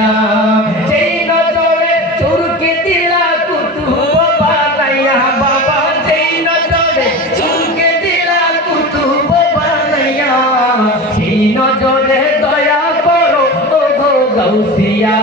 গাউসিয়া যেই নজরে চুরকে দিলা কুতুব বানাইয়া বাবা যেই নজরে চুরকে দিলা কুতুব বানাইয়া সেই নজরে দয়া করো ও গো গাউসিয়া